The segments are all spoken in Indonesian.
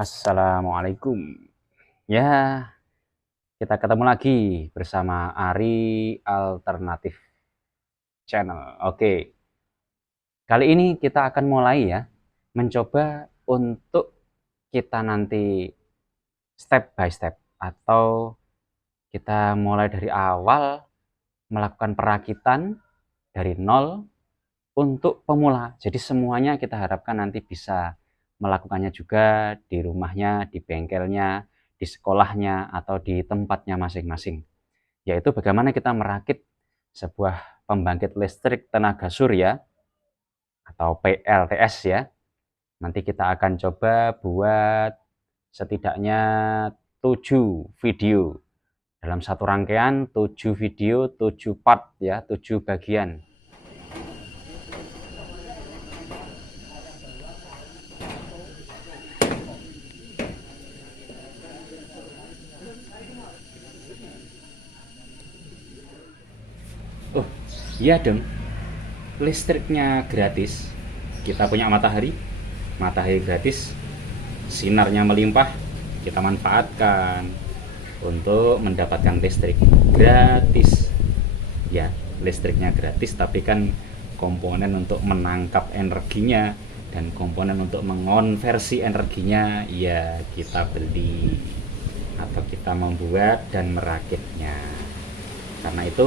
Assalamualaikum. Ya, kita ketemu lagi bersama Ari Alternatif Channel. Oke, kali ini kita akan mulai ya, mencoba untuk kita nanti step by step atau kita mulai dari awal melakukan perakitan dari nol untuk pemula. Jadi semuanya kita harapkan nanti bisa melakukannya juga di rumahnya, di bengkelnya, di sekolahnya, atau di tempatnya masing-masing. Yaitu bagaimana kita merakit sebuah pembangkit listrik tenaga surya atau PLTS ya. Nanti kita akan coba buat setidaknya 7 video. Dalam satu rangkaian 7 video, 7 part ya, 7 bagian. Oh, iya dong. Listriknya gratis. Kita punya matahari. Matahari gratis. Sinarnya melimpah. Kita manfaatkan untuk mendapatkan listrik gratis. Ya, listriknya gratis tapi kan komponen untuk menangkap energinya dan komponen untuk mengonversi energinya ya kita beli atau kita membuat dan merakitnya. Karena itu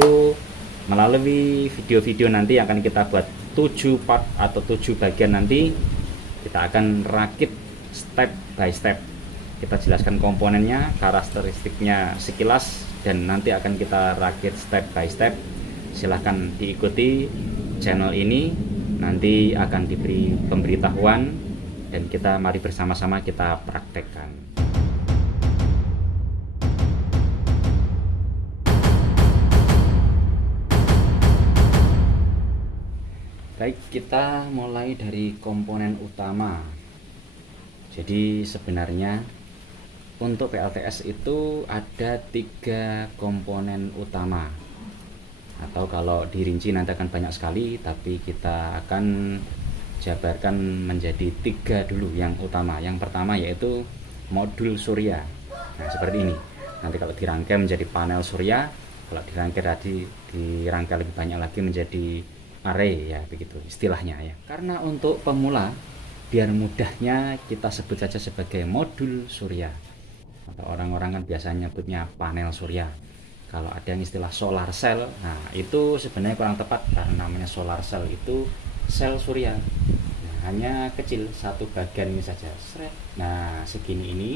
melalui video-video nanti yang akan kita buat 7 part atau 7 bagian nanti kita akan rakit step by step. Kita jelaskan komponennya, karakteristiknya sekilas dan nanti akan kita rakit step by step. Silahkan diikuti channel ini, nanti akan diberi pemberitahuan dan kita mari bersama-sama kita praktekkan. Baik, kita mulai dari komponen utama. Jadi sebenarnya untuk PLTS itu ada 3 komponen utama. Atau kalau dirinci nanti akan banyak sekali, tapi kita akan jabarkan menjadi 3 dulu yang utama. Yang pertama yaitu modul surya. Nah, seperti ini. Nanti kalau dirangkai menjadi panel surya, kalau dirangkai lebih banyak lagi menjadi array ya, begitu istilahnya ya. Karena untuk pemula biar mudahnya kita sebut saja sebagai modul surya atau orang-orang kan biasanya nyebutnya panel surya. Kalau ada yang istilah solar cell, nah itu sebenarnya kurang tepat karena namanya solar cell itu sel surya. Nah, hanya kecil satu bagian ini saja. Nah segini ini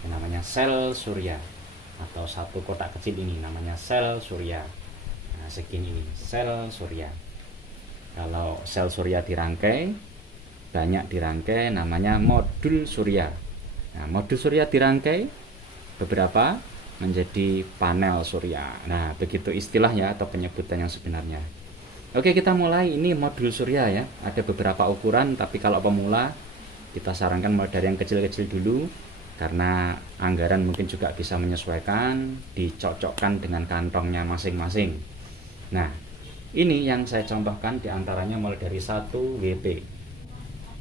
yang namanya sel surya atau satu kotak kecil ini namanya sel surya. Nah segini ini sel surya. Kalau sel surya dirangkai, banyak dirangkai namanya modul surya. Nah, modul surya dirangkai beberapa menjadi panel surya. Nah, begitu istilahnya atau penyebutan yang sebenarnya. Oke, kita mulai. Ini modul surya ya. Ada beberapa ukuran, tapi kalau pemula kita sarankan mulai dari yang kecil-kecil dulu karena anggaran mungkin juga bisa menyesuaikan, dicocokkan dengan kantongnya masing-masing. Nah, ini yang saya contohkan diantaranya mulai dari 1 WP.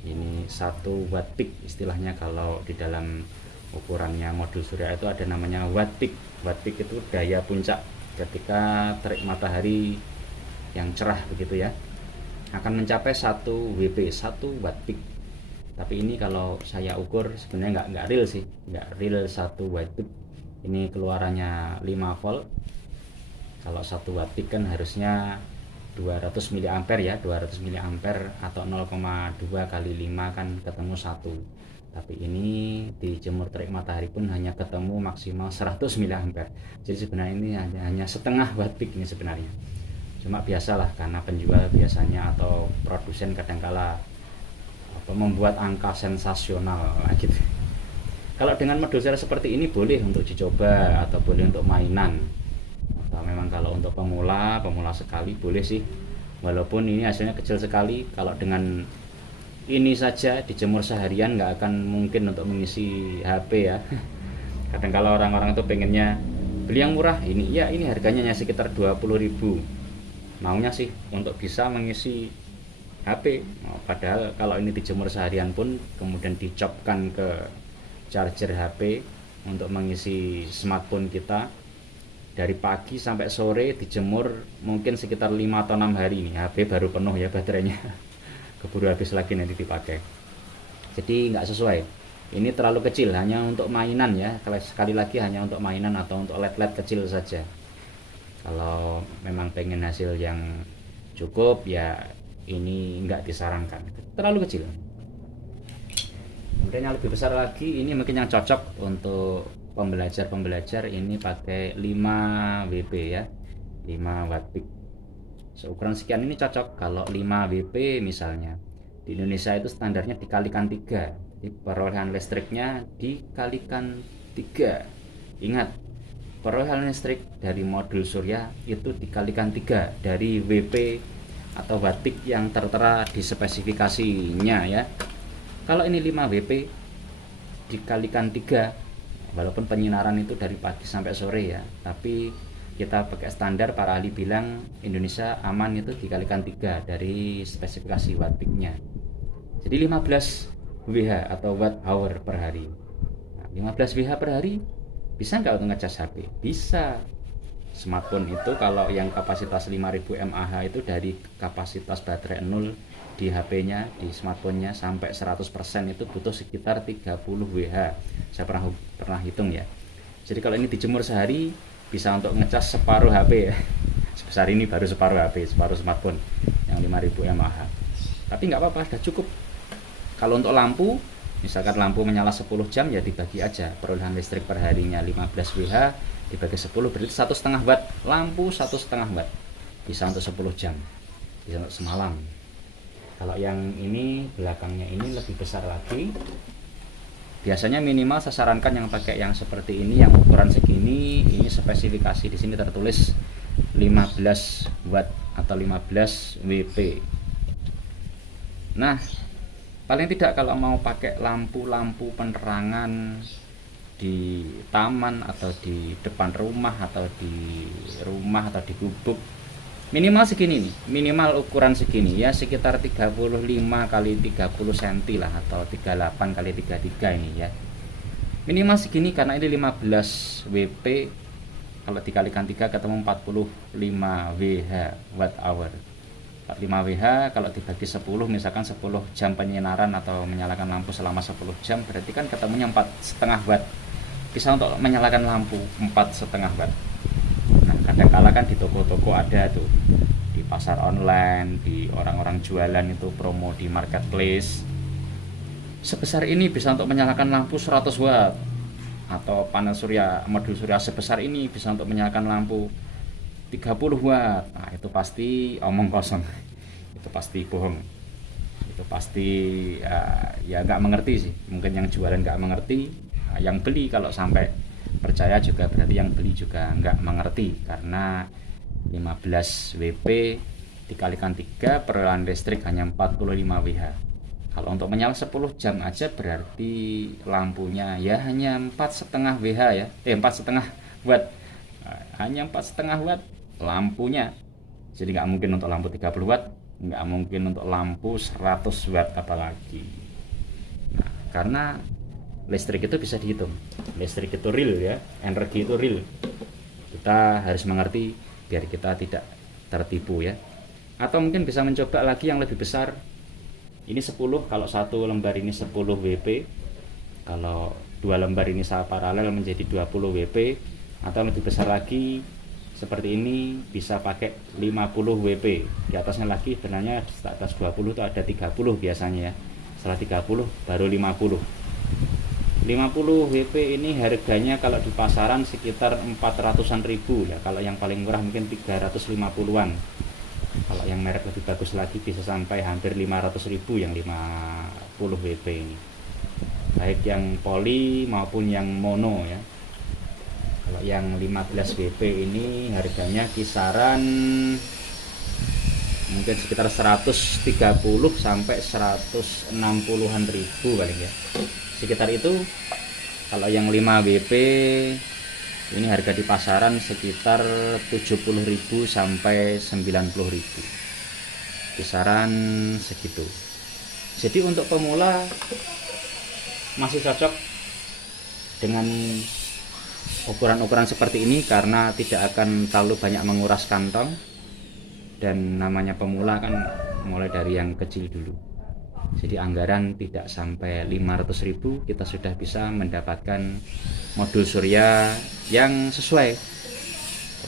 Ini 1 watt peak istilahnya kalau di dalam ukurannya modul surya itu ada namanya watt peak. Watt peak itu daya puncak ketika terik matahari yang cerah begitu ya. Akan mencapai 1 WP, 1 watt peak. Tapi ini kalau saya ukur sebenarnya nggak real sih, nggak real 1 watt peak. Ini keluarannya 5 volt. Kalau 1 watt peak kan harusnya 200 mA ya, 200 mA atau 0,2 kali 5 kan ketemu 1. Tapi ini dijemur terik matahari pun hanya ketemu maksimal 100 mA. Jadi sebenarnya ini hanya setengah watt peak ini sebenarnya. Cuma biasalah karena penjual biasanya atau produsen kadangkala membuat angka sensasional gitu. Kalau dengan modul seperti ini boleh untuk dicoba atau boleh untuk mainan. Atau memang kalau untuk pemula sekali boleh sih, walaupun ini hasilnya kecil sekali. Kalau dengan ini saja dijemur seharian nggak akan mungkin untuk mengisi HP ya. Kadang kalau orang-orang tuh pengennya beli yang murah, ini ya ini harganya hanya sekitar 20.000, maunya sih untuk bisa mengisi HP. Padahal kalau ini dijemur seharian pun kemudian dicopkan ke charger HP untuk mengisi smartphone kita. Dari pagi sampai sore dijemur mungkin sekitar 5 atau 6 hari nih, HP baru penuh ya baterainya. Keburu habis lagi nanti dipakai. Jadi nggak sesuai. Ini terlalu kecil, hanya untuk mainan ya. Sekali lagi hanya untuk mainan atau untuk LED-LED kecil saja. Kalau memang pengen hasil yang cukup ya ini nggak disarankan, terlalu kecil. Kemudian yang lebih besar lagi, ini mungkin yang cocok untuk pembelajar ini pakai 5 WP ya, 5 watt peak. Seukuran sekian ini cocok. Kalau 5 WP misalnya di Indonesia itu standarnya dikalikan 3, jadi perolehan listriknya dikalikan 3. Ingat, perolehan listrik dari modul surya itu dikalikan 3 dari WP atau watt peak yang tertera di spesifikasinya ya. Kalau ini 5 WP dikalikan 3, walaupun penyinaran itu dari pagi sampai sore ya, tapi kita pakai standar, para ahli bilang Indonesia aman itu dikalikan 3 dari spesifikasi watt peak-nya. Jadi 15 WH atau watt hour per hari. Nah, 15 WH per hari bisa nggak untuk ngecas HP? Bisa. Smartphone itu kalau yang kapasitas 5000 mAh itu dari kapasitas baterai 0 di HP-nya, di smartphone-nya sampai 100% itu butuh sekitar 30 WH. Saya pernah hitung ya. Jadi kalau ini dijemur sehari bisa untuk ngecas separuh HP ya. Sebesar ini baru separuh HP, separuh smartphone yang 5000 mAh. Tapi nggak apa-apa, sudah cukup. Kalau untuk lampu, misalkan lampu menyala 10 jam ya dibagi aja perolehan listrik per harinya 15 WH dibagi 10 berarti 1,5 watt. Lampu 1,5 watt bisa untuk 10 jam, bisa untuk semalam. Kalau yang ini belakangnya ini lebih besar lagi. Biasanya minimal saya sarankan yang pakai yang seperti ini, yang ukuran segini. Ini spesifikasi di sini tertulis 15 watt atau 15 WP. Nah, paling tidak kalau mau pakai lampu-lampu penerangan di taman atau di depan rumah atau di rumah atau di gubuk, minimal segini nih, minimal ukuran segini ya, sekitar 35 kali 30 cm lah, atau 38 kali 33 ini ya, minimal segini. Karena ini 15 WP, kalau dikalikan 3 ketemu 45 WH watt hour. 45 WH kalau dibagi 10, misalkan 10 jam penyinaran atau menyalakan lampu selama 10 jam, berarti kan ketemunya 4,5 watt. Bisa untuk menyalakan lampu 4,5 watt. Nah, kadang-kala kan di toko-toko ada tuh, di pasar online, di orang-orang jualan itu promo di marketplace, sebesar ini bisa untuk menyalakan lampu 100 watt. Atau panel surya, modul surya sebesar ini bisa untuk menyalakan lampu 30 watt. Nah, itu pasti omong kosong. Itu pasti bohong. Itu pasti ya nggak mengerti sih. Mungkin yang jualan nggak mengerti. Yang beli kalau sampai percaya juga berarti yang beli juga nggak mengerti, karena 15 WP dikalikan 3 perolehan listrik hanya 45 WH. Kalau untuk menyala 10 jam aja berarti lampunya ya hanya 4,5 WH ya, 4,5 watt. Hanya 4,5 watt lampunya. Jadi nggak mungkin untuk lampu 30 watt, nggak mungkin untuk lampu 100 watt apalagi. Nah, karena listrik itu bisa dihitung, listrik itu real ya, energi itu real. Kita harus mengerti biar kita tidak tertipu ya. Atau mungkin bisa mencoba lagi yang lebih besar. Ini 10, kalau satu lembar ini 10 WP, kalau dua lembar ini sama paralel menjadi 20 WP. Atau lebih besar lagi seperti ini, bisa pakai 50 WP. Di atasnya lagi sebenarnya di atas 20 itu ada 30 biasanya ya. Setelah 30 baru 50. 50 WP ini harganya kalau di pasaran sekitar 400-an ribu ya. Kalau yang paling murah mungkin 350-an. Kalau yang merek lebih bagus lagi bisa sampai hampir 500 ribu yang 50 WP ini. Baik yang poli maupun yang mono ya. Kalau yang 15 WP ini harganya kisaran mungkin sekitar 130 sampai 160-an ribu paling ya. Sekitar itu. Kalau yang 5 WP ini harga di pasaran sekitar 70.000 sampai 90.000, kisaran segitu. Jadi untuk pemula masih cocok dengan ukuran-ukuran seperti ini karena tidak akan terlalu banyak menguras kantong, dan namanya pemula kan mulai dari yang kecil dulu. Jadi anggaran tidak sampai 500.000 kita sudah bisa mendapatkan modul surya yang sesuai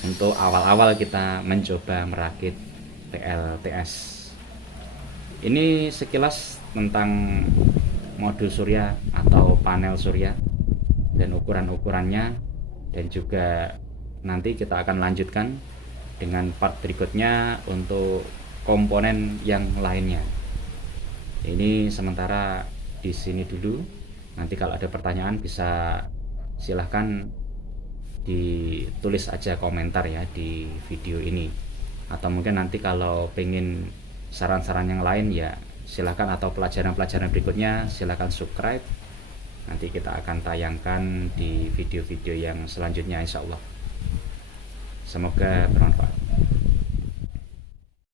untuk awal-awal kita mencoba merakit PLTS. Ini sekilas tentang modul surya atau panel surya dan ukuran-ukurannya, dan juga nanti kita akan lanjutkan dengan part berikutnya untuk komponen yang lainnya. Ini sementara di sini dulu. Nanti kalau ada pertanyaan bisa silahkan ditulis aja komentar ya di video ini, atau mungkin nanti kalau pengen saran-saran yang lain ya silahkan, atau pelajaran-pelajaran berikutnya silahkan subscribe. Nanti kita akan tayangkan di video-video yang selanjutnya insya Allah. Semoga bermanfaat.